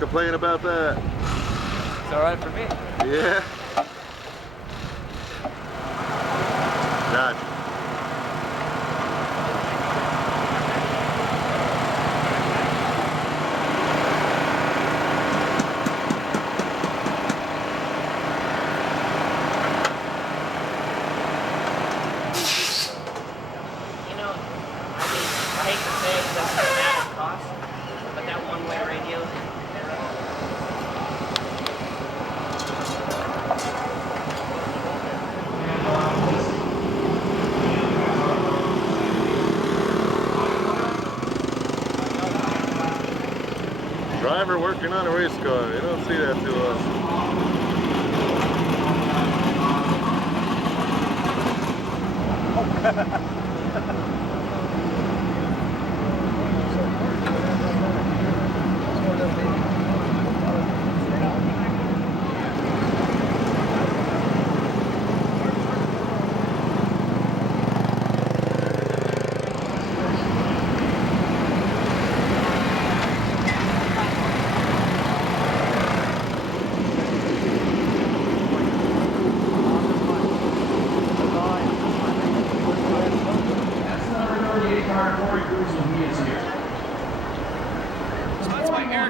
complain about that? It's all right for me. Yeah. Gotcha. I hate to say it because it's an added cost, but that one-way radio. Driver working on a race car. You don't see that too often.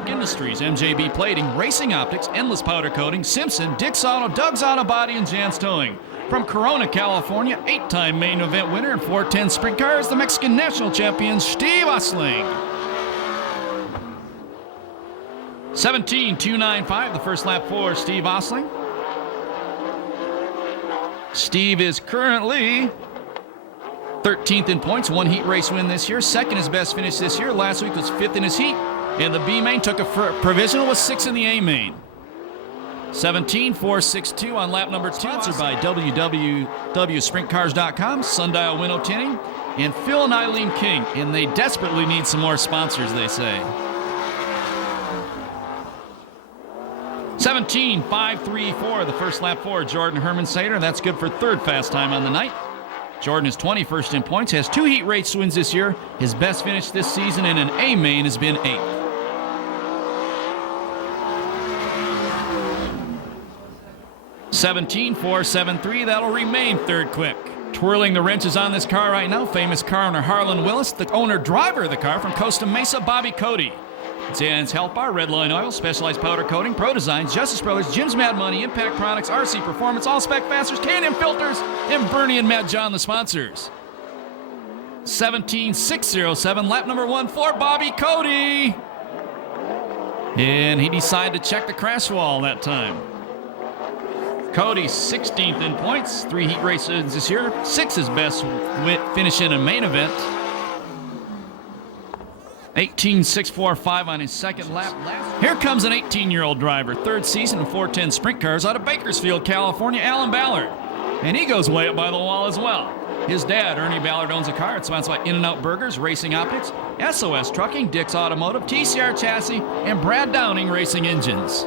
Industries, MJB Plating, Racing Optics, Endless Powder Coating, Simpson, Dick's Auto, Doug's Auto Body, and Jan's Towing. From Corona, California, 8-time main event winner and 410 Sprint Cars, the Mexican national champion, Steve Osling. 17.295, the first lap for Steve Osling. Steve is currently 13th in points, one heat race win this year, second his best finish this year. Last week was 5th in his heat. And the B main took a provisional, was 6th in the A main. 17.462 on lap number 2. Sponsored by www.sprintcars.com, Sundial Window Tinting, and Phil and Eileen King. And they desperately need some more sponsors, they say. 17.534, the first lap for Jordan Herman-Sater. That's good for third fast time on the night. Jordan is 21st in points, has 2 heat race wins this year. His best finish this season in an A main has been 8th. 17.473, that'll remain third quick. Twirling the wrenches on this car right now, famous car owner Harlan Willis, the owner-driver of the car from Costa Mesa, Bobby Cody. Zan's Health Bar, Redline Oil, Specialized Powder Coating, Pro Designs, Justice Brothers, Jim's Mad Money, Impact Products, RC Performance, All Spec Fasters, K&M Filters, and Bernie and Matt John, the sponsors. 17.607, lap number 1 for Bobby Cody. And he decided to check the crash wall that time. Cody 16th in points, 3 heat races this year, 6th his best finish in a main event. 18.645 on his second lap. Here comes an 18-year-old driver, third season in 410 Sprint Cars out of Bakersfield, California, Alan Ballard. And he goes way up by the wall as well. His dad, Ernie Ballard, owns a car. It's sponsored by In-N-Out Burgers, Racing Optics, SOS Trucking, Dick's Automotive, TCR Chassis, and Brad Downing Racing Engines.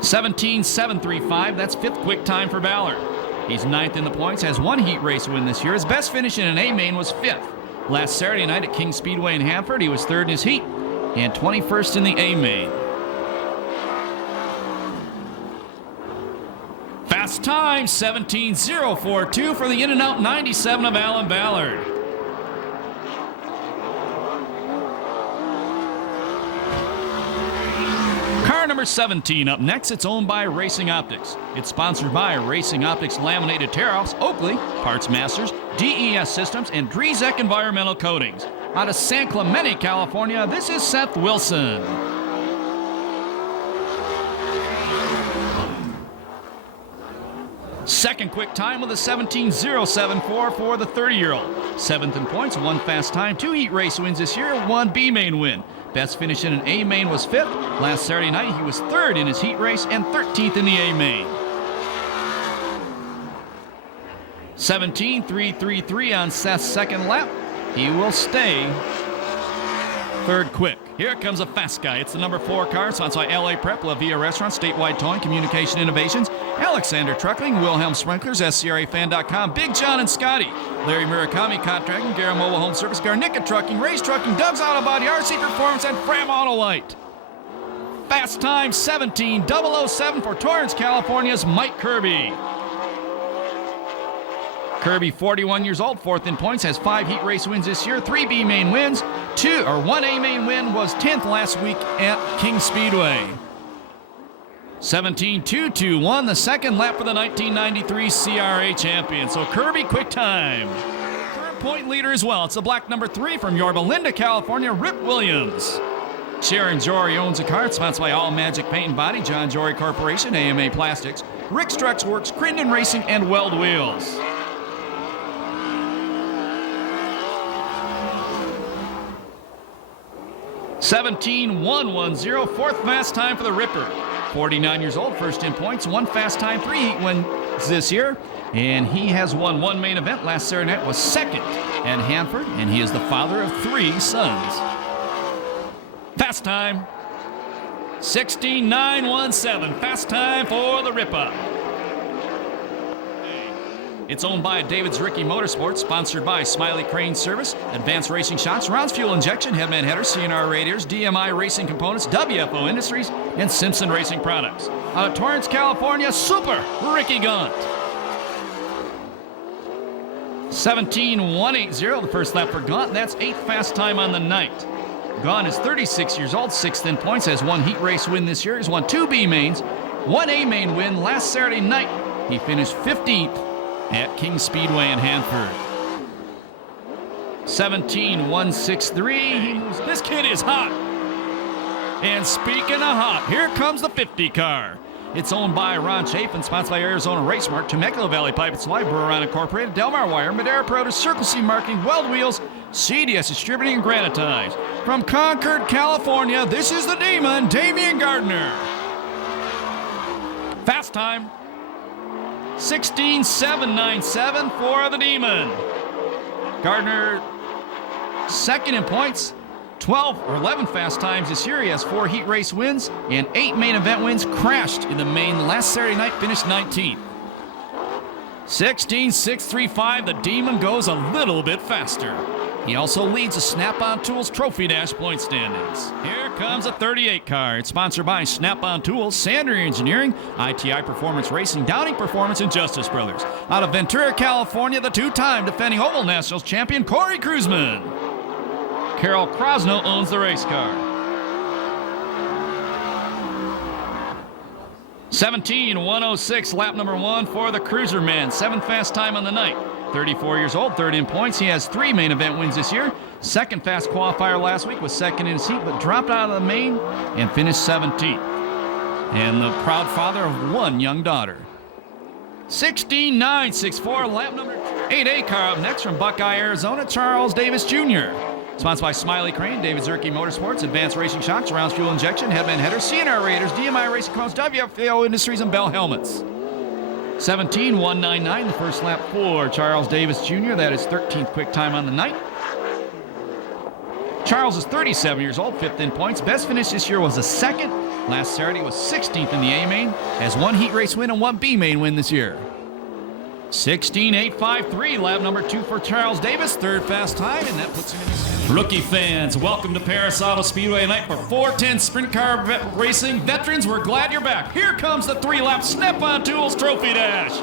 17.735, that's 5th quick time for Ballard. He's 9th in the points, has 1 heat race win this year. His best finish in an A main was 5th. Last Saturday night at King Speedway in Hanford, he was 3rd in his heat and 21st in the A main. Fast time, 17.042 for the In-N-Out 97 of Alan Ballard. Car number 17 up next. It's owned by Racing Optics. It's sponsored by Racing Optics Laminated Tear-Offs, Oakley, Parts Masters, DES Systems, and Drezek Environmental Coatings. Out of San Clemente, California, this is Seth Wilson. Second quick time with a 17.074 for the 30-year-old. 7th in points, 1 fast time, 2 heat race wins this year, 1 B main win. Best finish in an A main was 5th. Last Saturday night, he was 3rd in his heat race and 13th in the A main. 17.333 on Seth's second lap. He will stay third quick. Here comes a fast guy. It's the number 4 car, sponsored by LA Prep, La Via Restaurant, Statewide Towing, Communication Innovations, Alexander Truckling, Wilhelm Sprinklers, SCRAFan.com, Big John and Scotty, Larry Murakami Contracting, Gara Mobile Home Service, Garnica Trucking, Race Trucking, Doug's Auto Body, RC Performance, and Fram Auto Light. Fast time 17:007 for Torrance, California's Mike Kirby. Kirby, 41 years old, 4th in points, has 5 heat race wins this year, 3 B main wins, 1 A main win was 10th last week at King Speedway. 17:221, the second lap for the 1993 CRA champion. So Kirby, quick time. Current point leader as well. It's the black number 3 from Yorba Linda, California, Rip Williams. Sharon Jory owns a car. It's sponsored by All Magic Paint and Body, John Jory Corporation, AMA Plastics, Rick Strucks Works, Crinden Racing, and Weld Wheels. 17:110, 4th fast time for the Ripper. 49 years old, first in points, 1 fast time, 3 heat wins this year, and he has won 1 main event. Last Saturday night was 2nd at Hanford, and he is the father of 3 sons. Fast time 16:917, fast time for the Ripper. It's owned by David's Ricky Motorsports, sponsored by Smiley Crane Service, Advanced Racing Shocks, Rounds Fuel Injection, Headman Headers, CNR Radiators, DMI Racing Components, WFO Industries, and Simpson Racing Products. Out of Torrance, California, Super Ricky Gaunt. 17:180, the first lap for Gaunt. That's 8th fast time on the night. Gaunt is 36 years old, 6th in points, has 1 heat race win this year. He's won 2 B mains, 1 A main win last Saturday night. He finished 15th at King Speedway in Hanford. 17:163. This kid is hot. And speaking of hot, here comes the 50 car. It's owned by Ron Chafin, sponsored by Arizona Racemark, Temecula Valley Pipe and Supply, Brewer Incorporated, Delmar Wire, Madera Produce, Circle C Marketing, Weld Wheels, CDS Distributing, and Granitize. From Concord, California, this is the Demon, Damian Gardner. Fast time 16:797 for the Demon. Gardner, 2nd in points, 12 or 11 fast times this year. He has 4 heat race wins and 8 main event wins. Crashed in the main last Saturday night, finished 19th. 16:635, the Demon goes a little bit faster. He also leads the Snap-on Tools Trophy Dash point standings. Here comes a 38 car. It's sponsored by Snap-on Tools, Sander Engineering, ITI Performance Racing, Downing Performance, and Justice Brothers. Out of Ventura, California, the 2-time defending Oval Nationals champion, Corey Kruzman. Carol Krosno owns the race car. 17:106, lap number 1 for the Cruiser Man. 7th fast time on the night. 34 years old, 3rd in points. He has 3 main event wins this year. 2nd fast qualifier last week, was 2nd in his heat, but dropped out of the main and finished 17th. And the proud father of 1 young daughter. 16:964, lap number 8A car up next from Buckeye, Arizona, Charles Davis Jr. Sponsored by Smiley Crane, David Zerke Motorsports, Advanced Racing Shocks, Rounds Fuel Injection, Headman Headers, CNR Raiders, DMI Racing Cones, WFO Industries, and Bell Helmets. 17:199, the first lap for Charles Davis Jr. That is 13th quick time on the night. Charles is 37 years old, 5th in points. Best finish this year was a 2nd. Last Saturday was 16th in the A main. Has 1 heat race win and 1 B main win this year. 16:853, lap number 2 for Charles Davis, 3rd fast time, and that puts him in the standings. Rookie fans, welcome to Perris Auto Speedway tonight for 410 Sprint Car Racing. Veterans, we're glad you're back. Here comes the 3-lap Snap-on Tools Trophy Dash.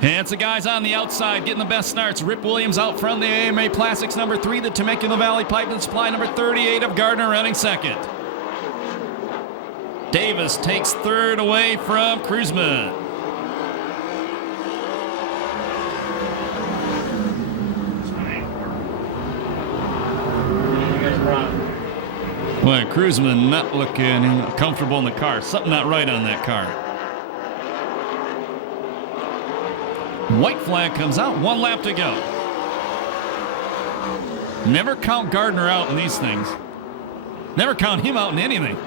And it's the guys on the outside getting the best starts. Rip Williams out front, the AMA Plastics number 3, the Temecula Valley Pipe and Supply number 38 of Gardner running 2nd. Davis takes 3rd away from Kruzman. Boy, Kruzman not looking comfortable in the car. Something not right on that car. White flag comes out, 1 lap to go. Never count Gardner out in these things. Never count him out in anything.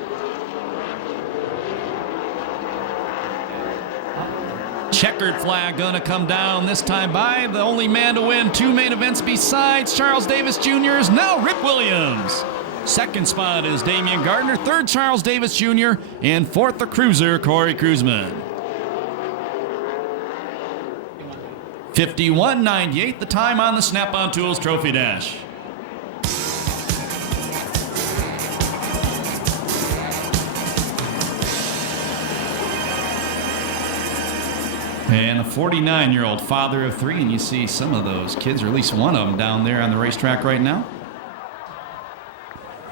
Checkered flag gonna come down this time by the only man to win 2 main events besides Charles Davis Jr. is now Rip Williams. Second spot is Damian Gardner, third Charles Davis Jr., and fourth the cruiser Corey Kruzman. 51.98 the time on the Snap-on Tools Trophy Dash. And a 49-year-old father of 3, and you see some of those kids, or at least one of them, down there on the racetrack right now.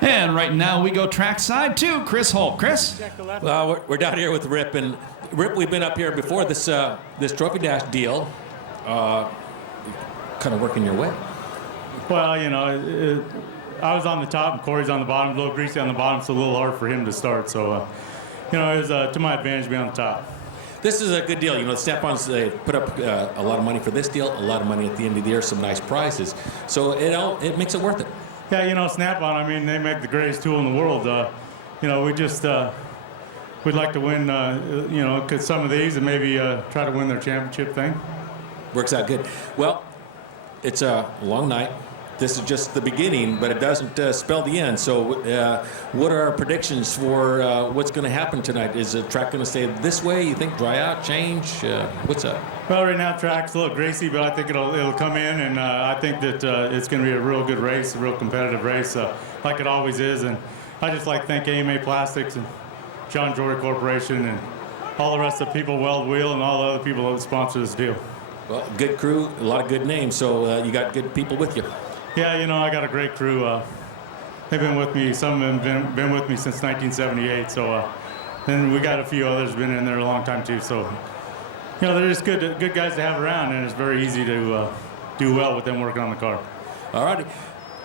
And right now we go trackside to Chris Holt. Chris? Well, we're down here with Rip, and Rip, we've been up here before this this Trophy Dash deal. Kind of working your way. Well, you know, I was on the top and Corey's on the bottom, a little greasy on the bottom, so a little hard for him to start. So, you know, it was to my advantage to be on the top. This is a good deal. You know, the Snap-ons, they put up a lot of money for this deal, a lot of money at the end of the year, some nice prizes. So it makes it worth it. Yeah, you know, Snap-on, I mean, they make the greatest tool in the world. You know, we just, we'd like to win, you know, some of these and maybe try to win their championship thing. Works out good. Well, it's a long night. This is just the beginning, but it doesn't spell the end. So what are our predictions for what's going to happen tonight? Is the track going to stay this way? You think dry out, change? What's up? Well, right now track's a little greasy, but I think it'll come in, and I think that it's going to be a real good race, a real competitive race, like it always is. And I just like to thank AMA Plastics and John Jory Corporation and all the rest of the people, Weld Wheel, and all the other people that sponsor this deal. Well, good crew, a lot of good names, so you got good people with you. Yeah, you know, I got a great crew. They've been with me. Some of them been with me since 1978. So, and we got a few others been in there a long time too. So, you know, they're just good guys to have around, and it's very easy to do well with them working on the car. All righty.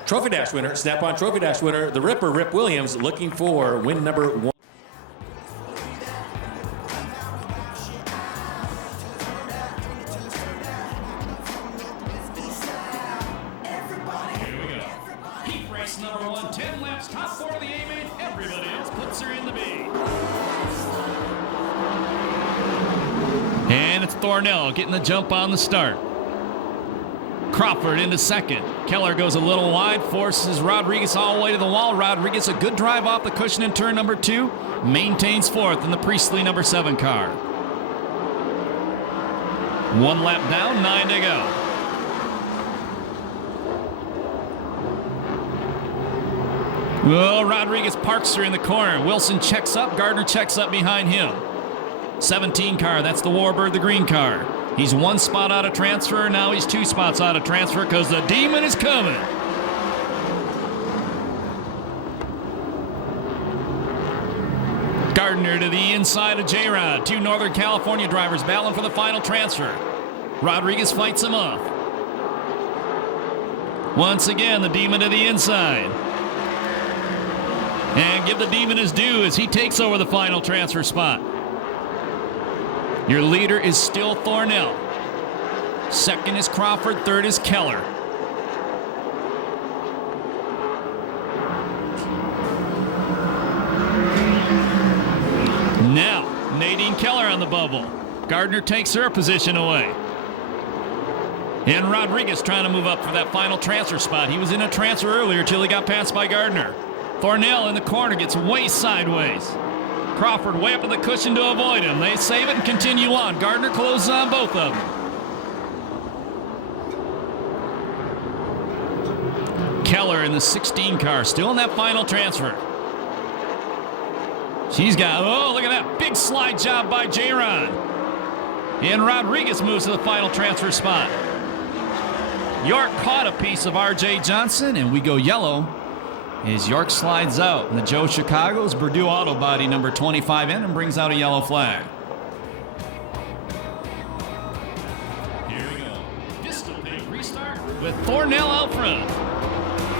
Trophy Dash winner, Snap-on Trophy Dash winner, the Ripper, Rip Williams, looking for win number 1. Number 1, 10 laps, top 4 of the A main. Everybody else puts her in the B. And it's Thornell getting the jump on the start. Crawford into second. Keller goes a little wide, forces Rodriguez all the way to the wall. Rodriguez, a good drive off the cushion in turn number 2. Maintains fourth in the Priestley number 7 car. 1 lap down, 9 to go. Well, Rodriguez parks her in the corner. Wilson checks up. Gardner checks up behind him. 17 car, that's the Warbird, the green car. He's 1 spot out of transfer. Now he's 2 spots out of transfer because the Demon is coming. Gardner to the inside of J-Rod. 2 Northern California drivers battling for the final transfer. Rodriguez fights him off. Once again, the Demon to the inside. And give the Demon his due as he takes over the final transfer spot. Your leader is still Thornell. Second is Crawford. Third is Keller. Now, Nadine Keller on the bubble. Gardner takes her position away. And Rodriguez trying to move up for that final transfer spot. He was in a transfer earlier till he got passed by Gardner. Thornell in the corner gets way sideways. Crawford way up to the cushion to avoid him. They save it and continue on. Gardner closes on both of them. Keller in the 16 car, still in that final transfer. She's got, oh, look at that big slide job by J-Rod. And Rodriguez moves to the final transfer spot. York caught a piece of R.J. Johnson, and we go yellow as York slides out. And the Joe Chicago's Purdue Auto Body number 25 in and brings out a yellow flag. Here we go. Pistol pig restart with Thornell out front.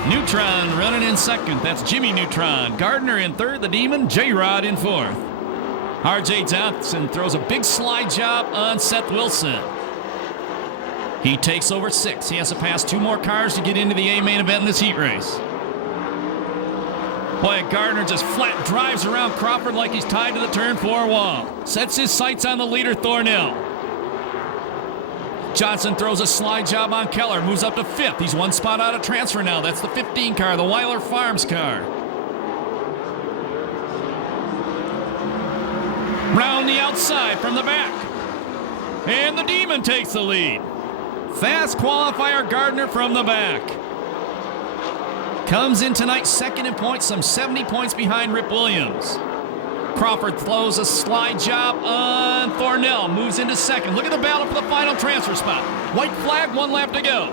Neutron running in second. That's Jimmy Neutron. Gardner in third. The Demon. J-Rod in fourth. R.J. Johnson throws a big slide job on Seth Wilson. He takes over 6. He has to pass 2 more cars to get into the A main event in this heat race. Boy, Gardner just flat drives around Crawford like he's tied to the turn 4 wall. Sets his sights on the leader, Thornell. Johnson throws a slide job on Keller, moves up to 5th. He's 1 spot out of transfer now. That's the 15 car, the Weiler Farms car. Round the outside from the back. And the Demon takes the lead. Fast qualifier Gardner from the back. Comes in tonight second in points, some 70 points behind Rip Williams. Crawford throws a slide job on Thornell, moves into second. Look at the battle for the final transfer spot. White flag, 1 lap to go.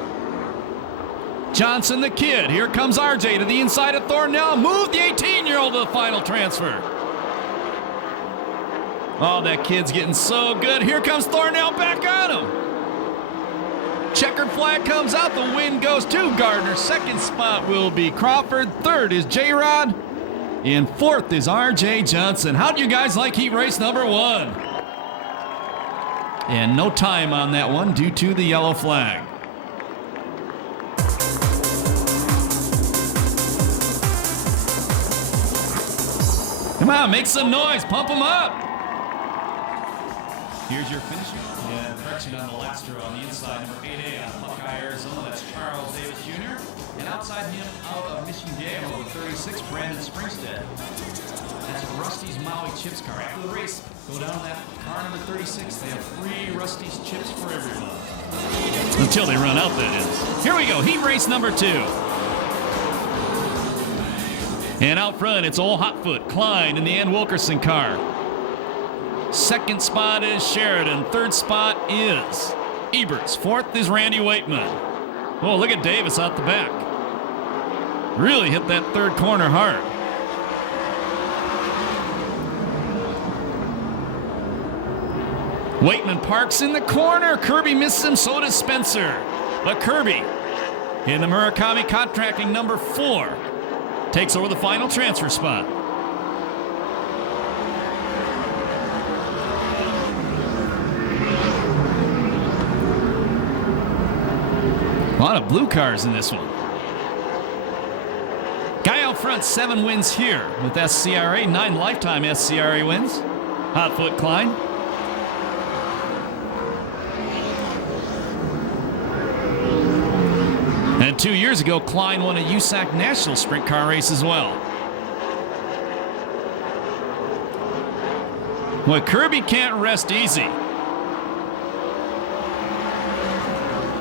Johnson the kid. Here comes RJ to the inside of Thornell. Move the 18-year-old to the final transfer. Oh, that kid's getting so good. Here comes Thornell back on him. Checkered flag comes out. The win goes to Gardner. Second spot will be Crawford. Third is J-Rod. And fourth is RJ Johnson. How do you guys like heat race number 1? And no time on that one due to the yellow flag. Come on, make some noise. Pump them up. Here's your finisher. And correction on the last row on the inside, number 8A out of Buckeye, Arizona. That's Charles Davis Jr. And outside him, out of Michigan, over 36, Brandon Springstead. That's Rusty's Maui Chips car. After the race, go down to that car number 36. They have free Rusty's Chips for everyone. Until they run out, that is. Here we go, heat race number 2. And out front, it's old Hotfoot, Klein, in the Ann Wilkerson car. Second spot is Sheridan. Third spot is Eberts. Fourth is Randy Waitman. Oh, look at Davis out the back. Really hit that third corner hard. Waitman parks in the corner. Kirby misses him, so does Spencer. But Kirby, in the Murakami Contracting number 4, takes over the final transfer spot. A lot of blue cars in this one. Guy out front, 7 wins here with SCRA, 9 lifetime SCRA wins. Hotfoot Klein. And 2 years ago, Klein won a USAC National Sprint Car race as well. Well, Kirby can't rest easy.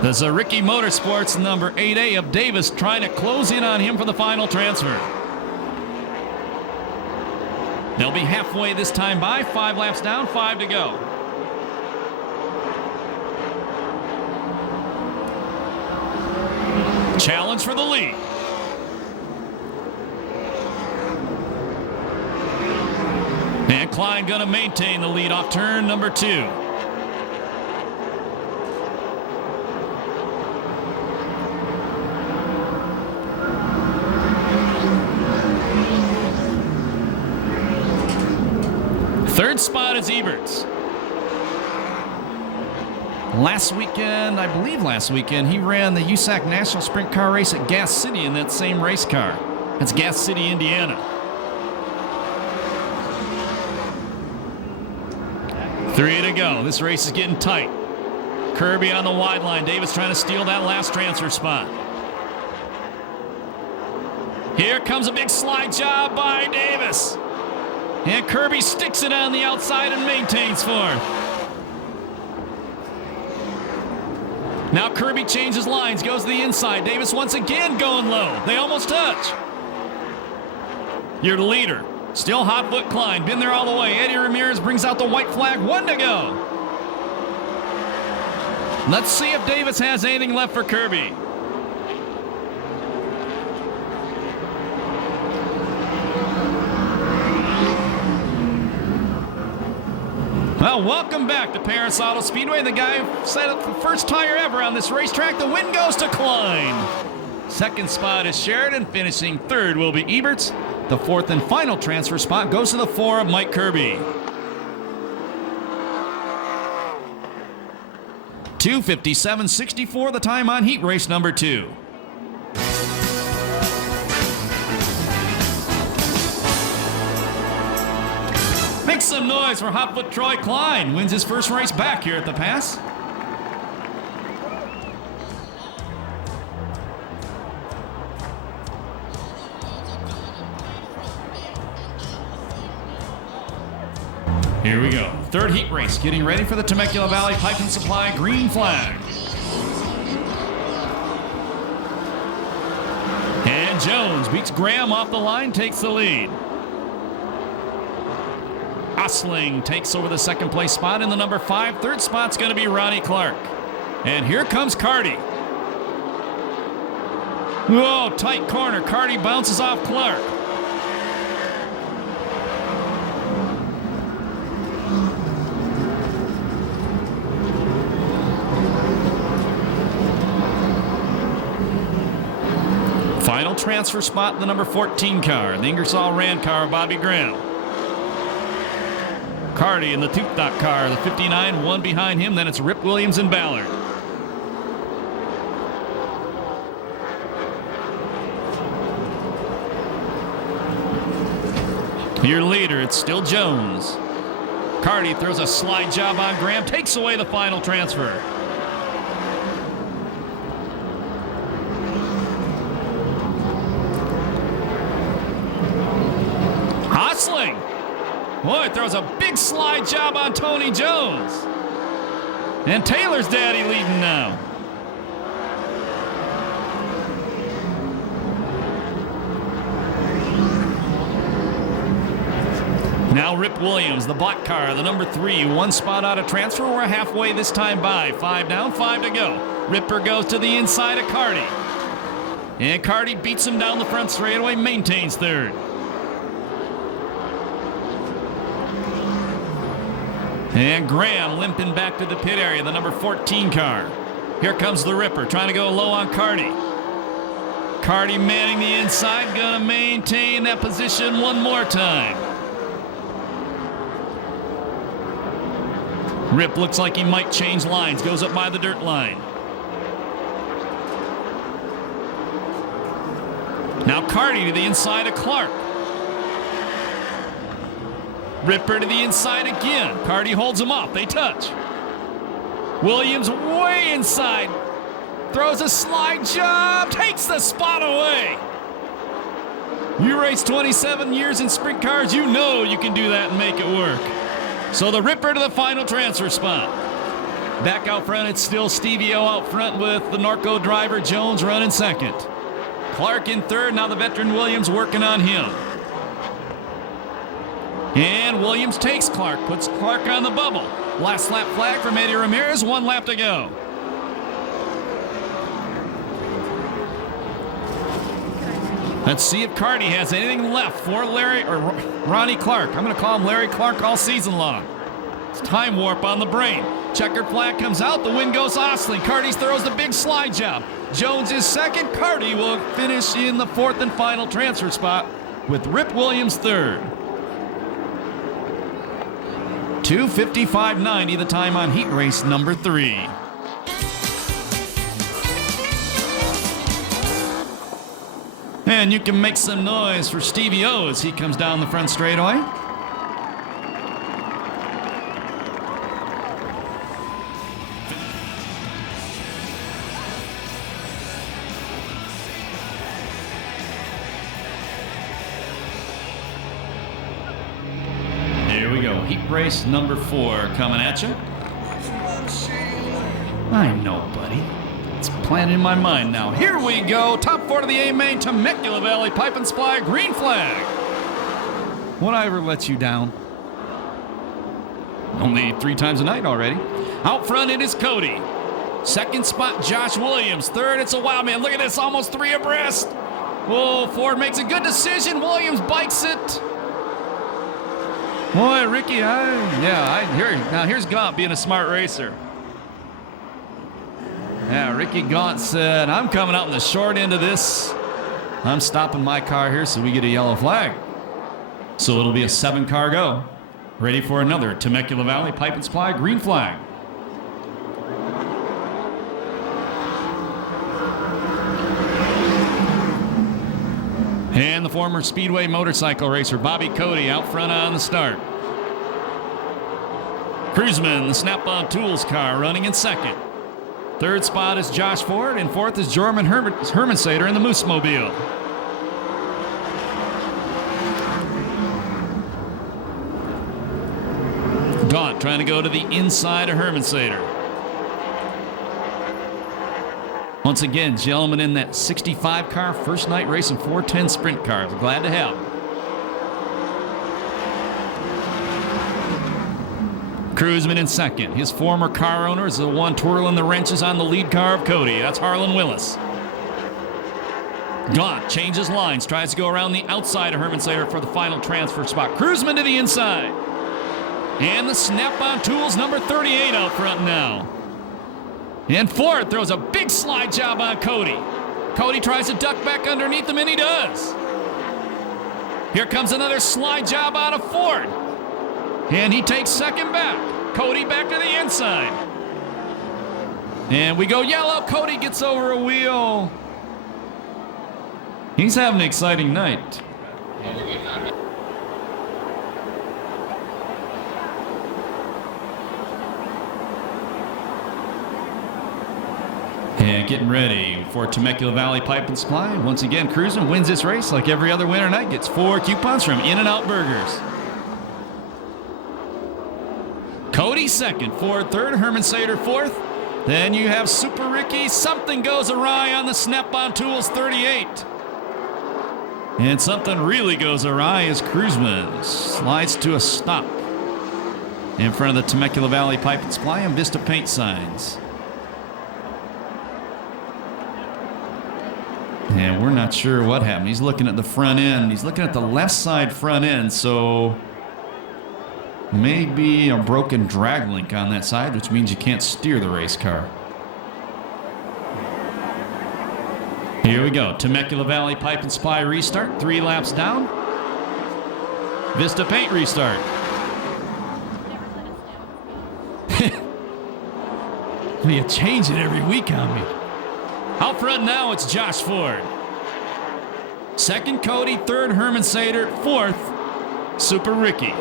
The Zaricki Motorsports number 8A of Davis trying to close in on him for the final transfer. They'll be halfway this time by. 5 laps down, 5 to go. Challenge for the lead. And Klein going to maintain the lead off turn number 2. Third spot is Eberts. Last weekend, he ran the USAC National Sprint Car race at Gas City in that same race car. That's Gas City, Indiana. 3 to go. This race is getting tight. Kirby on the wide line. Davis trying to steal that last transfer spot. Here comes a big slide job by Davis. And Kirby sticks it on the outside and maintains fourth. Now Kirby changes lines, goes to the inside. Davis once again going low. They almost touch. You're the leader. Still Hotfoot Klein. Been there all the way. Eddie Ramirez brings out the white flag. 1 to go. Let's see if Davis has anything left for Kirby. Well, welcome back to Perris Auto Speedway. The guy who set up the first tire ever on this racetrack. The win goes to Klein. Second spot is Sheridan. Finishing third will be Eberts. The fourth and final transfer spot goes to the 4 of Mike Kirby. 2:57.64 the time on heat race number 2. Make some noise for Hotfoot Troy Klein. Wins his first race back here at the Pass. Here we go. Third heat race, getting ready for the Temecula Valley Pipe and Supply green flag. And Jones beats Graham off the line, takes the lead. Osling takes over the second place spot in the number 5. Third spot's going to be Ronnie Clark. And here comes Carty. Whoa, tight corner. Carty bounces off Clark. Final transfer spot in the number 14 car, the Ingersoll Rand car of Bobby Graham. Carty in the Tooth Dock car, the 59, one behind him. Then it's Rip Williams and Ballard. Your leader, it's still Jones. Carty throws a slide job on Graham, takes away the final transfer. Osling. Boy, throws a big slide job on Tony Jones. And Taylor's daddy leading now. Now Rip Williams, the black car, the number 3, one spot out of transfer. We're halfway this time by. 5 down, 5 to go. Ripper goes to the inside of Carty. And Carty beats him down the front straightaway, maintains third. And Graham limping back to the pit area, the number 14 car. Here comes the Ripper, trying to go low on Carty. Carty manning the inside, gonna maintain that position one more time. Rip looks like he might change lines, goes up by the dirt line. Now Carty to the inside of Clark. Ripper to the inside again. Carty holds him off. They touch. Williams way inside. Throws a slide job. Takes the spot away. You race 27 years in sprint cars. You know you can do that and make it work. So the Ripper to the final transfer spot. Back out front, it's still Stevie O out front with the Norco driver Jones running second. Clark in third. Now the veteran Williams working on him. And Williams takes Clark, puts Clark on the bubble. Last lap flag from Eddie Ramirez, 1 lap to go. Let's see if Carty has anything left for Larry or Ronnie Clark. I'm going to call him Larry Clark all season long. It's time warp on the brain. Checkered flag comes out, the win goes Osling. Carty throws the big slide job. Jones is second. Carty will finish in the 4th and final transfer spot with Rip Williams third. 2:55.90 the time on heat race number 3. And you can make some noise for Stevie O as he comes down the front straightaway. Heat race number 4 coming at you. I know, buddy. It's planned in my mind now. Here we go. Top 4 to the A-Main, Temecula Valley Pipe and Supply green flag. Would I ever let you down? Only 3 times a night already. Out front it is Cody. Second spot, Josh Williams. Third, it's a wild man. Look at this, almost 3 abreast. Oh, Ford makes a good decision. Williams bikes it. Boy, Ricky, here's Gaunt being a smart racer. Yeah, Ricky Gaunt said, I'm coming out in the short end of this. I'm stopping my car here so we get a yellow flag. So it'll be a 7-car go. Ready for another Temecula Valley Pipe and Supply green flag. And the former Speedway motorcycle racer Bobby Cody out front on the start. Cruzman, the Snap-on Tools car, running in second. Third spot is Josh Ford, and fourth is Jorman Hermansader in the Moose Mobile. Gaunt trying to go to the inside of Hermansader. Once again, gentlemen in that 65 car, first night racing 410 sprint cars. We're glad to have them. Cruzman in second. His former car owner is the one twirling the wrenches on the lead car of Cody. That's Harlan Willis. Gaunt changes lines, tries to go around the outside of Hermansader for the final transfer spot. Cruzman to the inside. And the Snap-on Tools number 38 out front now. And Ford throws a big slide job on Cody. Cody tries to duck back underneath him, and he does. Here comes another slide job out of Ford. And he takes second back. Cody back to the inside. And we go yellow. Cody gets over a wheel. He's having an exciting night. And getting ready for Temecula Valley Pipe and Supply. Once again, Cruzman wins this race like every other winter night. Gets 4 coupons from In-N-Out Burgers. Cody second, Ford third, Hermansader fourth. Then you have Super Ricky. Something goes awry on the Snap-on Tools 38. And something really goes awry as Cruzman slides to a stop in front of the Temecula Valley Pipe and Supply and Vista Paint signs. And we're not sure what happened. He's looking at the front end. He's looking at the left side front end, so maybe a broken drag link on that side, which means you can't steer the race car. Here we go. Temecula Valley Pipe and Supply restart. 3 laps down. Vista Paint restart. You change it every week on me. Out front now, it's Josh Ford. Second, Cody. Third, Hermansader. Fourth, Super Ricky.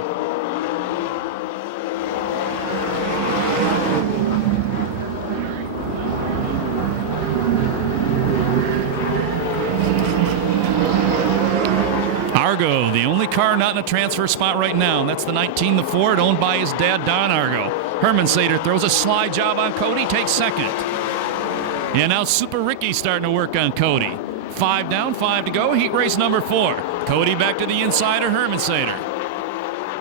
Argo, the only car not in a transfer spot right now, and that's the 19, the Ford, owned by his dad, Don Argo. Hermansader throws a slide job on Cody, takes second. And now Super Ricky starting to work on Cody. 5 down, 5 to go, heat race number 4. Cody back to the inside of Hermansader.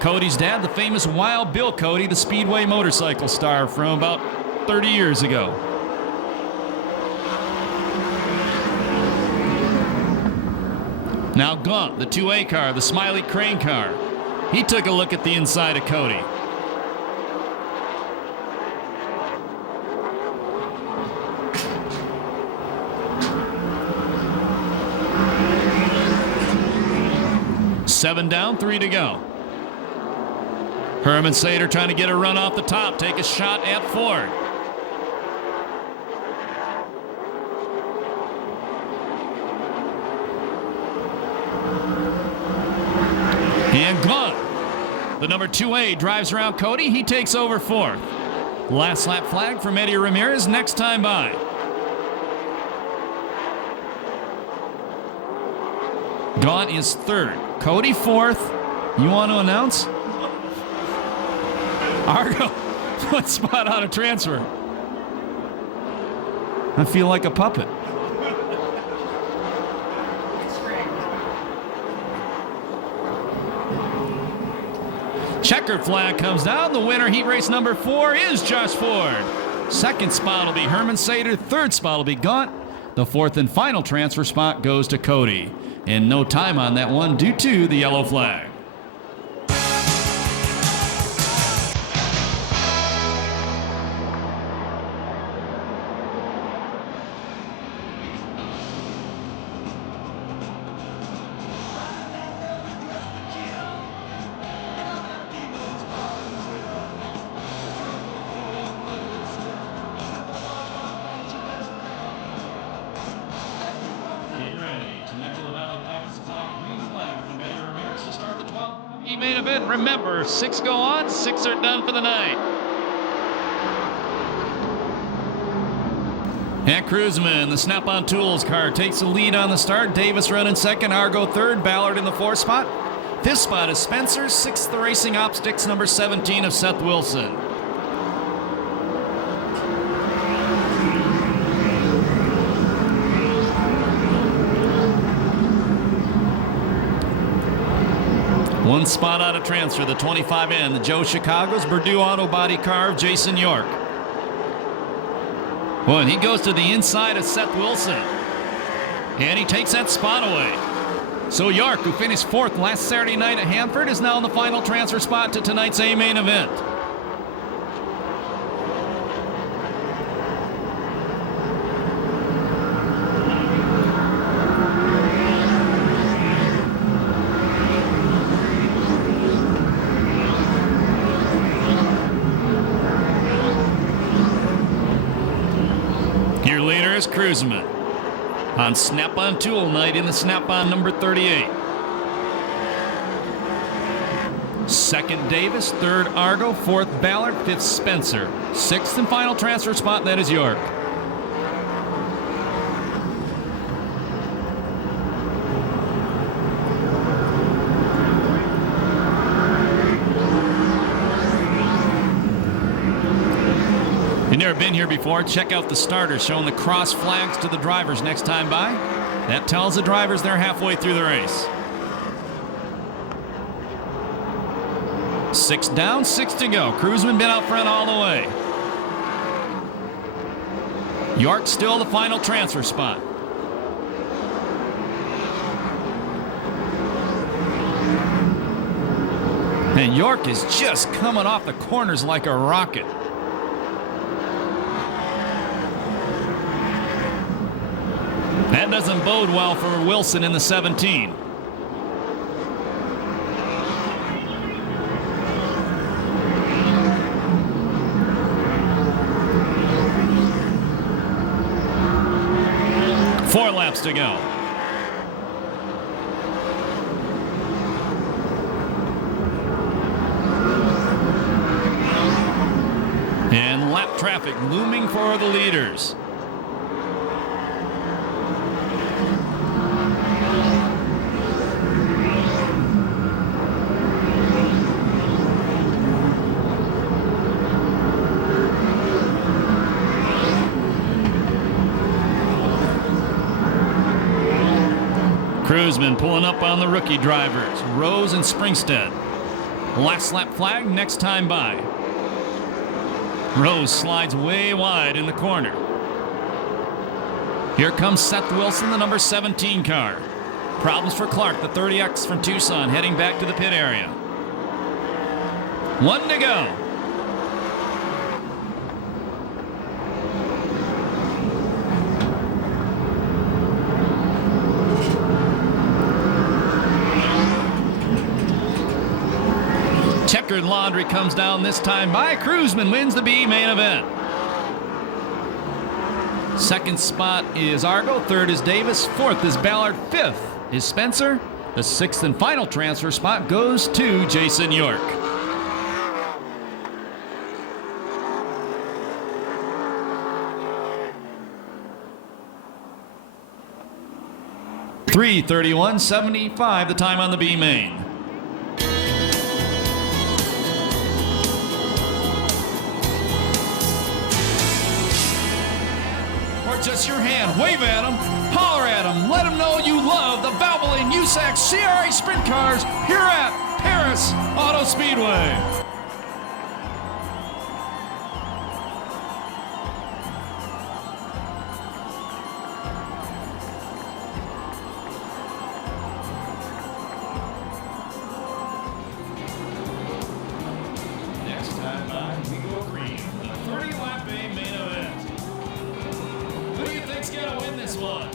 Cody's dad, the famous Wild Bill Cody, the Speedway motorcycle star from about 30 years ago. Now Gaunt, the 2A car, the Smiley Crane car. He took a look at the inside of Cody. Seven down, 3 to go. Hermansader trying to get a run off the top, take a shot at Ford. And Gaunt, the number 2A, drives around Cody. He takes over fourth. Last lap flag from Eddie Ramirez next time by. Gaunt is third. Cody fourth. You want to announce? Argo, what spot on a transfer? I feel like a puppet. Checkered flag comes down. The winner, heat race number 4, is Josh Ford. Second spot will be Hermansader. Third spot will be Gaunt. The fourth and final transfer spot goes to Cody. And no time on that one due to the yellow flag. Main event. Remember, 6 go on, 6 are done for the night. And Cruzman, the Snap-on Tools car, takes the lead on the start. Davis running second, Argo third, Ballard in the 4th spot. Fifth spot is Spencer. Sixth, the Racing Optics, number 17 of Seth Wilson. One spot out of transfer, the 25N, the Joe Chicago's Purdue Auto Body car of Jason York. Well, and he goes to the inside of Seth Wilson. And he takes that spot away. So York, who finished fourth last Saturday night at Hanford, is now in the final transfer spot to tonight's A main event. Your leader is Cruzman on Snap-on Tool Night in the Snap-on number 38. Second, Davis. Third, Argo. Fourth, Ballard. Fifth, Spencer. Sixth and final transfer spot, that is York. You've never been here before, check out the starters showing the cross flags to the drivers next time by. That tells the drivers they're halfway through the race. 6 down, 6 to go. Cruzman been out front all the way. York still the final transfer spot. And York is just coming off the corners like a rocket. That doesn't bode well for Wilson in the 17. Four laps to go. And lap traffic looming for the leaders. Cruzman pulling up on the rookie drivers, Rose and Springstead. Last lap flag next time by. Rose slides way wide in the corner. Here comes Seth Wilson, the number 17 car. Problems for Clark, the 30X from Tucson, heading back to the pit area. 1 to go. Checkered laundry comes down this time by. Cruzman wins the B main event. Second spot is Argo. Third is Davis. Fourth is Ballard. Fifth is Spencer. The sixth and final transfer spot goes to Jason York. .3:31.75 the time on the B main. Just your hand, wave at them, holler at them, let them know you love the Valvoline USAC CRA Sprint Cars here at Perris Auto Speedway. Next time by, we go green. The 30-lap A main event. Who do you think's gonna win this one?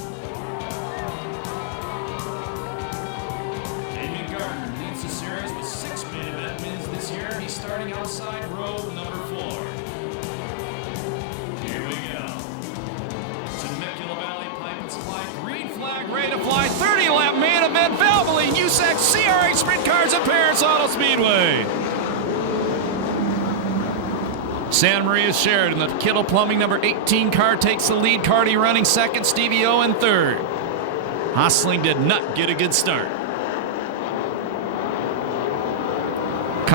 Jamie Gardner leads the series with 6 main event wins this year. He's starting outside row number 4. Here we go. Temecula Valley Pipe and Supply, green flag ready to fly. 30-lap main event, Valvoline USAC CRA Sprint Cars at Perris Auto Speedway. Santa Maria Sheridan, the Kittle Plumbing number 18 car takes the lead. Carty running second, Stevie O in third. Hosling did not get a good start.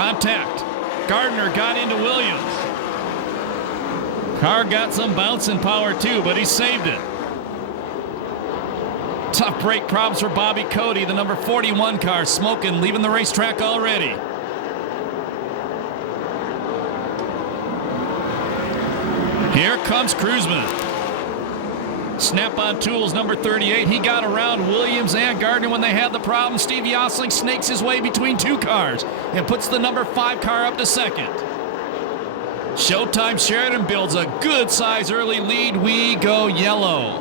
Contact. Gardner got into Williams. Car got some bouncing power too, but he saved it. Tough brake problems for Bobby Cody, the number 41 car, smoking, leaving the racetrack already. Here comes Kruzman. Snap-on tools, number 38. He got around Williams and Gardner when they had the problem. Stevie Osling snakes his way between two cars and puts the number 5 car up to second. Showtime Sheridan builds a good size early lead. We go yellow.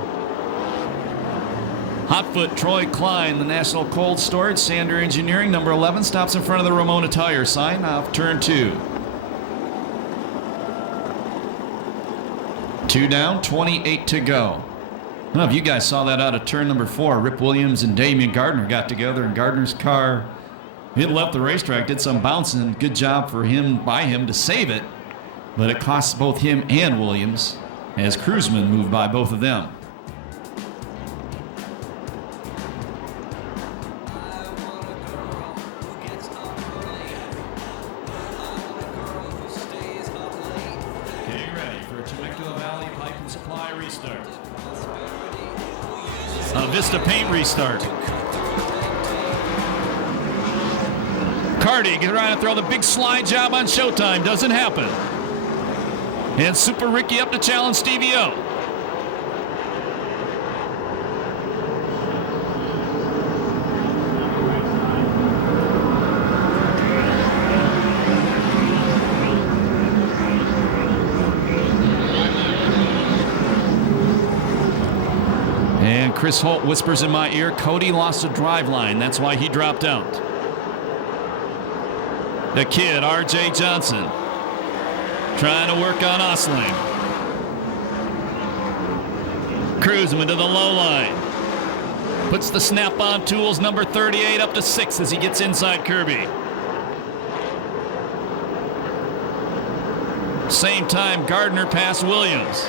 Hotfoot Troy Klein, the National Cold Storage, Sander Engineering, number 11, stops in front of the Ramona Tire sign off turn 2. 2 down, 28 to go. I don't know if you guys saw that out of turn number 4. Rip Williams and Damian Gardner got together, and Gardner's car, it left the racetrack, did some bouncing. Good job for him, by him, to save it. But it costs both him and Williams as Kruzman moved by both of them. Okay, ready for a Temecula Valley Pipe and Supply restart. A Vista Paint restart. Carty gets around to throw the big slide job on Showtime. Doesn't happen. And Super Ricky up to challenge Stevie O. And Chris Holt whispers in my ear, Cody lost a drive line. That's why he dropped out. The kid, R.J. Johnson, trying to work on Osling. Kruzman to the low line. Puts the snap-on tools, number 38, up to 6 as he gets inside Kirby. Same time, Gardner passed Williams.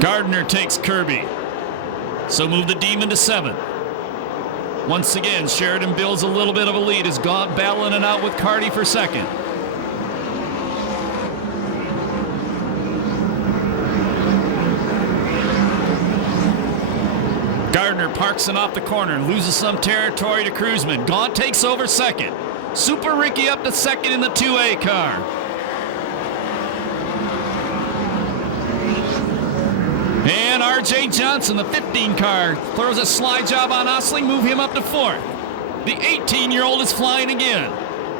Gardner takes Kirby. So move the Demon to 7. Once again, Sheridan builds a little bit of a lead as Gaunt battling it out with Carty for second. Gardner parks it off the corner, loses some territory to Kruzman. Gaunt takes over second. Super Ricky up to second in the 2A car. And R.J. Johnson, the 15 car, throws a slide job on Osling, move him up to 4th. The 18-year-old is flying again.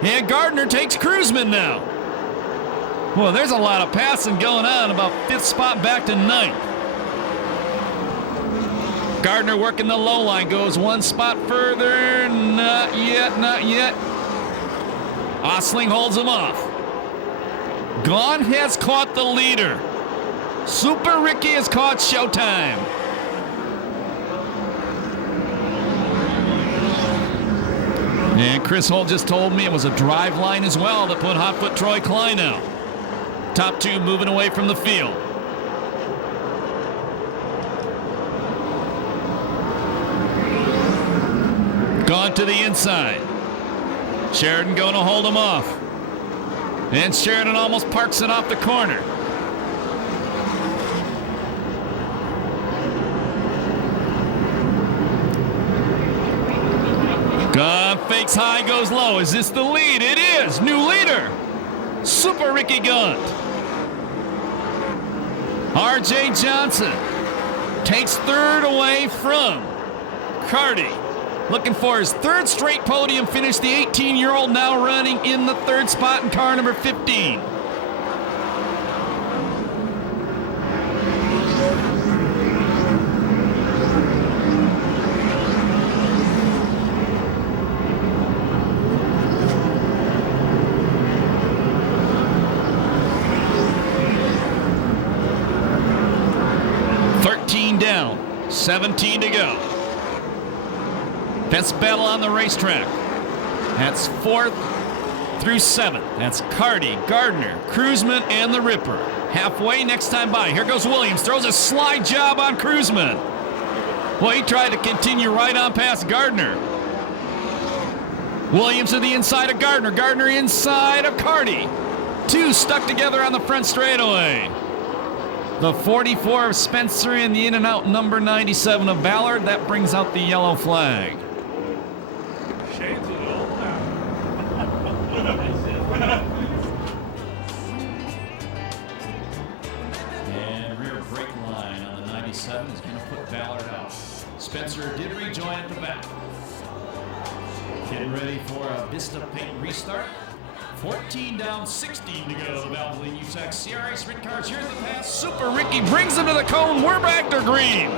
And Gardner takes Kruzman now. Well, there's a lot of passing going on, about 5th spot back to 9th. Gardner working the low line, goes 1 spot further. Not yet, not yet. Osling holds him off. Gaunt has caught the leader. Super Ricky has caught Showtime. And Chris Holt just told me it was a drive line as well that put Hotfoot Troy Klein out. Top 2 moving away from the field. Gone to the inside. Sheridan going to hold him off. And Sheridan almost parks it off the corner. Fakes high, goes low. Is this the lead? It is. New leader. Super Ricky Gaunt. R.J. Johnson takes 3rd away from Carty. Looking for his 3rd straight podium finish. The 18-year-old now running in the 3rd spot in car number 15. Down, 17 to go. Best battle on the racetrack. That's 4th through 7th. That's Carty, Gardner, Kruzman, and the Ripper. Halfway, next time by. Here goes Williams. Throws a slide job on Cruzman. Well, he tried to continue right on past Gardner. Williams to the inside of Gardner. Gardner inside of Carty. Two stuck together on the front straightaway. The 44 of Spencer and the in and out number 97 of Ballard. That brings out the yellow flag. And rear brake line on the 97 is going to put Ballard out. Spencer did rejoin at the back. Getting ready for a Vista Paint restart. 14 down, 16 to go. The Valvoline USAC CRA Sprint Cars. Here's the pass. Super Ricky brings him to the cone. We're back to green.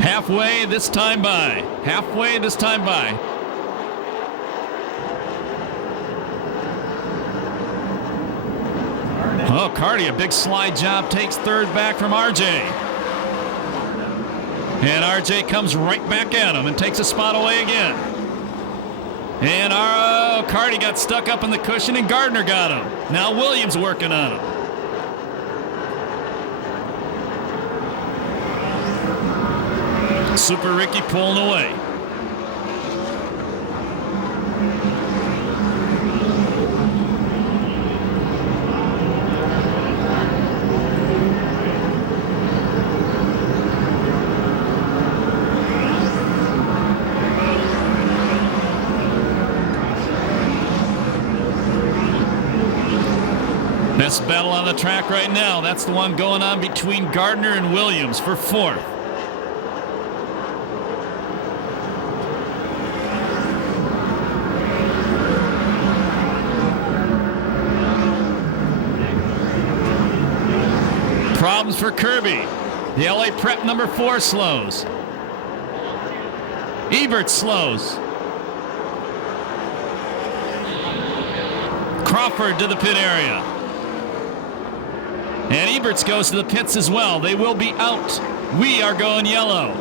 Halfway this time by. Halfway this time by. Oh, Carty, a big slide job, takes third back from RJ. And RJ comes right back at him and takes a spot away again. And Carty got stuck up in the cushion and Gardner got him. Now Williams working on him. Super Ricky pulling away. Best battle on the track right now. That's the one going on between Gardner and Williams for fourth. Problems for Kirby. The LA Prep number 4 slows. Ebert slows. Crawford to the pit area. And Eberts goes to the pits as well. They will be out. We are going yellow.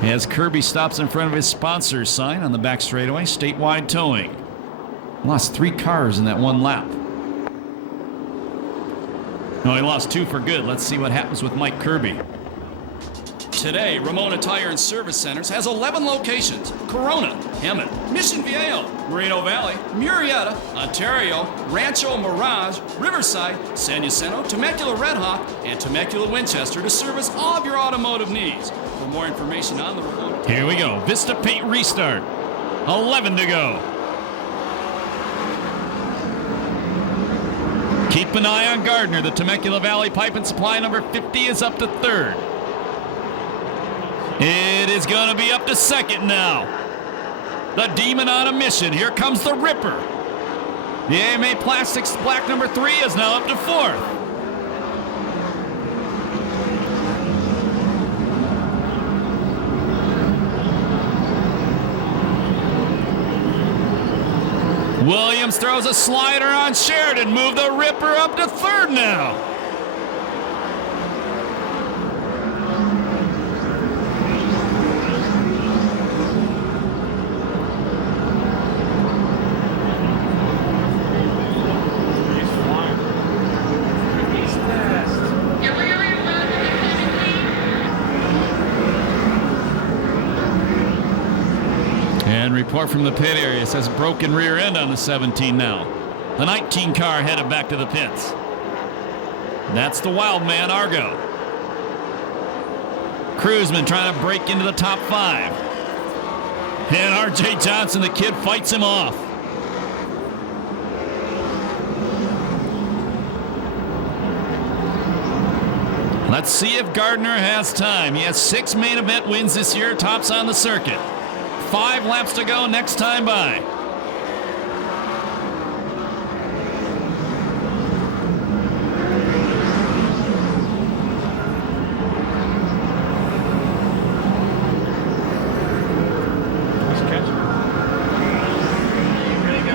As Kirby stops in front of his sponsor sign on the back straightaway, statewide towing. Lost 3 cars in that one lap. No, he lost 2 for good. Let's see what happens with Mike Kirby. Today, Ramona Tire and Service Centers has 11 locations. Corona, Hemet, Mission Viejo, Moreno Valley, Murrieta, Ontario, Rancho Mirage, Riverside, San Jacinto, Temecula Red Hawk, and Temecula Winchester to service all of your automotive needs. For more information on the Ramona... Here we go. Vista Paint restart. 11 to go. Keep an eye on Gardner. The Temecula Valley Pipe and Supply number 50 is up to third. It is going to be up to second now. The Demon on a mission. Here comes the Ripper. The AMA Plastics Black number 3 is now up to fourth. Williams throws a slider on Sheridan. Move the Ripper up to third now. Report from the pit area says broken rear end on the 17 now. The 19 car headed back to the pits. That's the wild man, Argo. Cruzman trying to break into the top 5. And R.J. Johnson, the kid, fights him off. Let's see if Gardner has time. He has 6 main event wins this year, tops on the circuit. 5 laps to go next time by. Nice catch.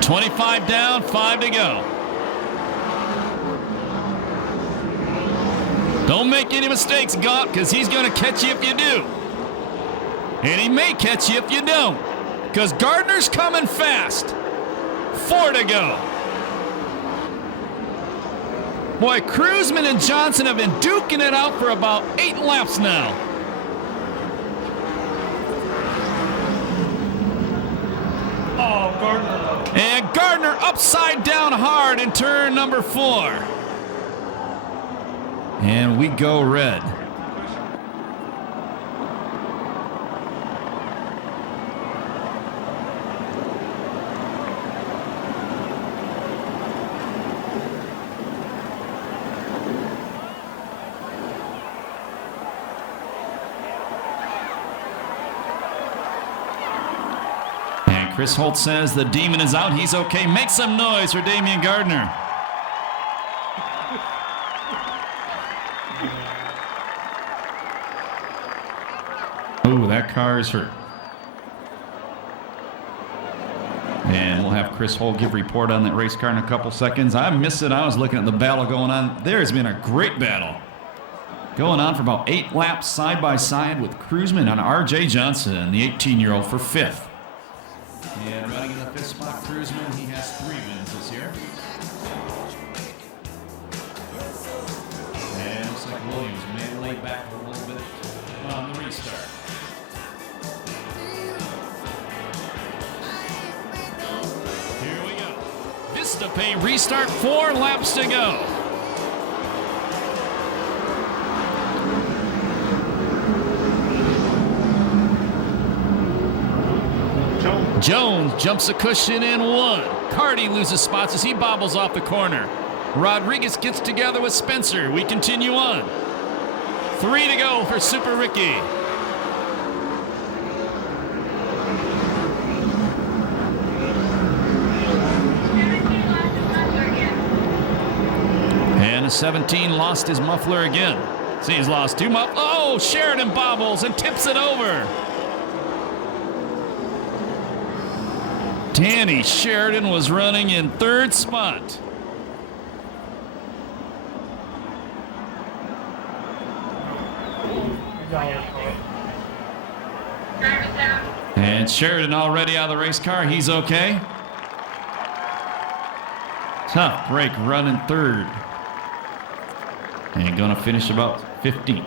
25 down, 5 to go. Don't make any mistakes, Gaunt, because he's going to catch you if you do. And he may catch you if you don't, because Gardner's coming fast. 4 to go. Boy, Kruzman and Johnson have been duking it out for about 8 laps now. Oh, Gardner. And Gardner upside down hard in turn number 4. And we go red. Chris Holt says the demon is out. He's okay. Make some noise for Damian Gardner. Ooh, that car is hurt. And we'll have Chris Holt give a report on that race car in a couple seconds. I missed it. I was looking at the battle going on. There's been a great battle going on for about 8 laps side by side with Kruzman and R.J. Johnson, the 18-year-old, for 5th. And running in the 5th spot, Kruzman, he has 3 wins this year. And looks like Williams may lay back a little bit on the restart. Here we go. Vistapay restart, 4 laps to go. Jones jumps a cushion in 1. Carty loses spots as he bobbles off the corner. Rodriguez gets together with Spencer. We continue on. 3 to go for Super Ricky. And a 17 lost his muffler again. See, he's lost 2 mufflers. Oh, Sheridan bobbles and tips it over. Danny Sheridan was running in 3rd spot. And Sheridan already out of the race car. He's okay. Tough break running 3rd. And gonna finish about 15th.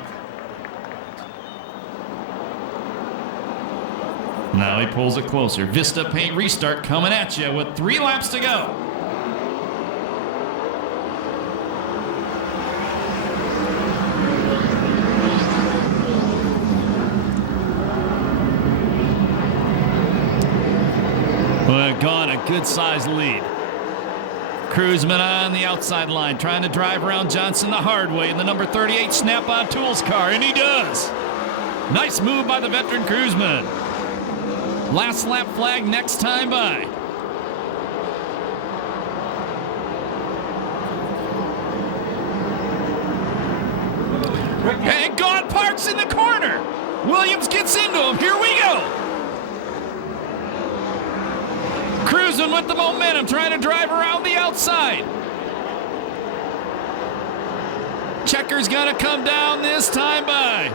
Now he pulls it closer. Vista Paint restart coming at you with 3 laps to go. But gone a good-sized lead. Kruzman on the outside line, trying to drive around Johnson the hard way in the number 38 Snap-on Tools car, and he does. Nice move by the veteran Kruzman. Last lap flag next time by. And God parks in the corner. Williams gets into him. Here we go. Cruising with the momentum, trying to drive around the outside. Checker's gonna come down this time by.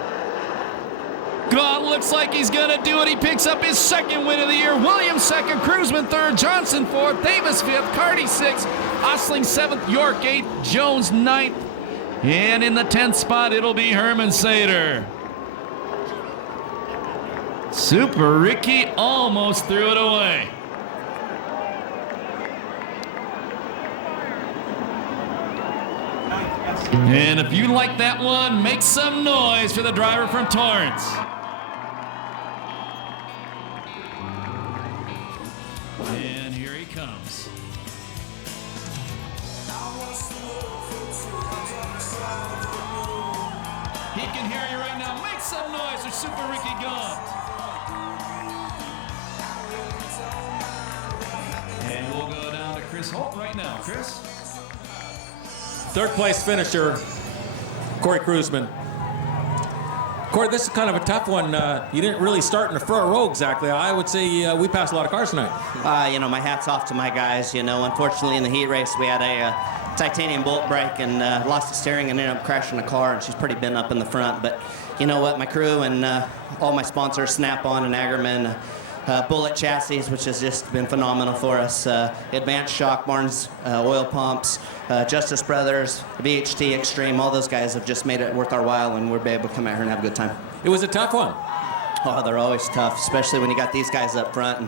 God looks like he's gonna do it. He picks up his 2nd win of the year. Williams 2nd, Kruzman 3rd, Johnson 4th, Davis 5th, Carty 6th, Osling 7th, York 8th, Jones 9th, and in the 10th spot it'll be Herman Sater. Super Ricky almost threw it away. And if you like that one, make some noise for the driver from Torrance. And here he comes. He can hear you right now. Make some noise for Super Ricky Gaunt. And we'll go down to Chris Holt right now. Chris? 3rd place finisher, Corey Kruzman. Corey, this is kind of a tough one. You didn't really start in the front row exactly. I would say we passed a lot of cars tonight. My hat's off to my guys. Unfortunately in the heat race we had a titanium bolt brake and lost the steering and ended up crashing the car, and she's pretty bent up in the front. But you know what, my crew and all my sponsors, Snap-on and Agerman, Bullet Chassis, which has just been phenomenal for us, Advanced Shock, Barnes Oil Pumps, Justice Brothers, VHT Extreme, all those guys have just made it worth our while, and we're able to come out here and have a good time. It was a tough one. Oh, they're always tough, especially when you got these guys up front.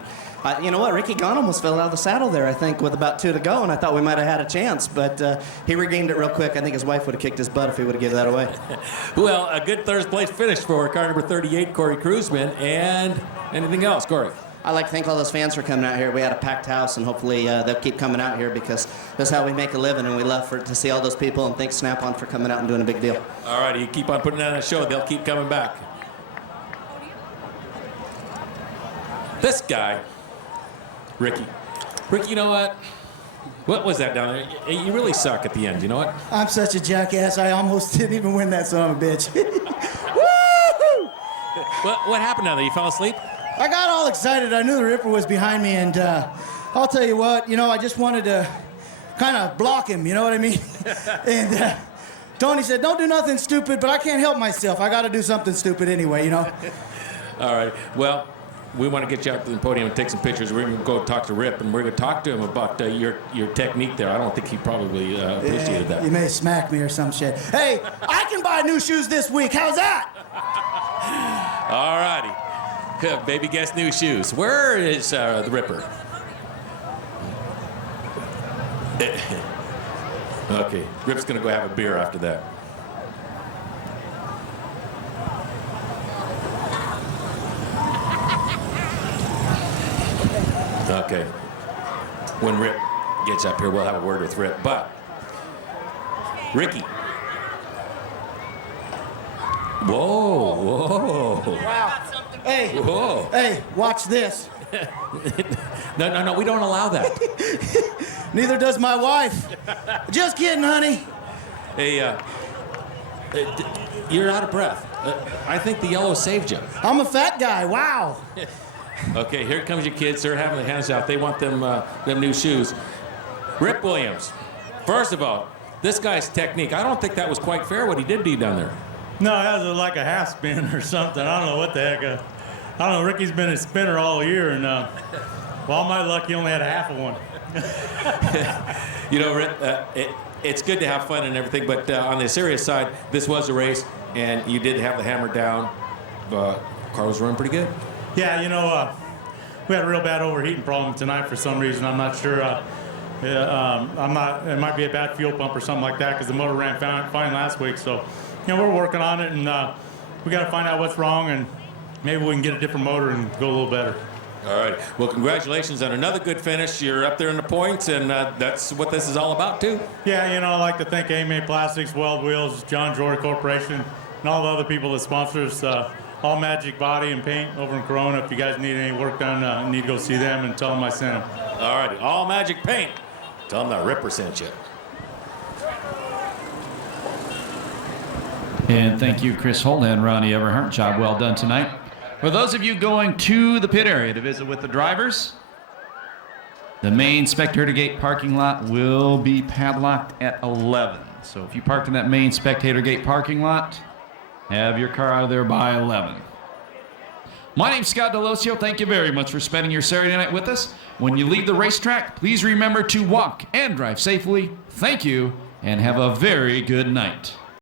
And you know what? Ricky Gunn almost fell out of the saddle there, I think, with about 2 to go, and I thought we might have had a chance, but he regained it real quick. I think his wife would have kicked his butt if he would have given that away. Well, a good third place finish for car number 38, Corey Cruzman. And anything else, Corey? I'd like to thank all those fans for coming out here. We had a packed house, and hopefully they'll keep coming out here because that's how we make a living, and we love to see all those people, and thanks Snap-on for coming out and doing a big deal. All right, you keep on putting on a show. They'll keep coming back. This guy, Ricky, you know what? What was that down there? You really suck at the end, you know what? I'm such a jackass, I almost didn't even win that son of a bitch. Woo! What happened down there? You fell asleep? I got all excited. I knew the Ripper was behind me, and I'll tell you what, I just wanted to kind of block him, you know what I mean? And Tony said, don't do nothing stupid, but I can't help myself. I got to do something stupid anyway, All right, well, we want to get you up to the podium and take some pictures. We're going to go talk to Rip, and we're going to talk to him about your technique there. I don't think he probably appreciated that. You may smack me or some shit. Hey, I can buy new shoes this week. How's that? All righty. Baby gets new shoes. Where is the Ripper? Okay, Rip's going to go have a beer after that. Okay. When Rip gets up here, we'll have a word with Rip. But, Ricky. Whoa. Wow. Hey. Whoa. Hey, watch this. No, we don't allow that. Neither does my wife. Just kidding, honey. Hey, you're out of breath. I think the yellow saved you. I'm a fat guy. Wow. Okay, here comes your kids. They're having their hands out. They want them new shoes. Rip Williams. First of all, this guy's technique. I don't think that was quite fair what he did to you down there. No, that was like a half spin or something. I don't know what the heck. I don't know. Ricky's been a spinner all year, and well, my luck, he only had a half of one. Rip, it's good to have fun and everything, but on the serious side, this was a race, and you did have the hammer down. Car was running pretty good. Yeah, we had a real bad overheating problem tonight for some reason. I'm not sure. It might be a bad fuel pump or something like that because the motor ran fine last week. So, we're working on it, and we got to find out what's wrong, and maybe we can get a different motor and go a little better. All right. Well, congratulations on another good finish. You're up there in the points, and that's what this is all about, too. Yeah, I'd like to thank AMA Plastics, Weld Wheels, John Jory Corporation, and all the other people that sponsor us. All Magic Body and Paint over in Corona. If you guys need any work done, you need to go see them and tell them I sent them. All righty. All Magic Paint. Tell them that Ripper sent you. And thank you, Chris Holt and Ronnie Everhart. Job well done tonight. For those of you going to the pit area to visit with the drivers, the main spectator gate parking lot will be padlocked at 11. So if you parked in that main spectator gate parking lot, have your car out of there by 11. My name's Scott Delosio. Thank you very much for spending your Saturday night with us. When you leave the racetrack, please remember to walk and drive safely. Thank you, and have a very good night.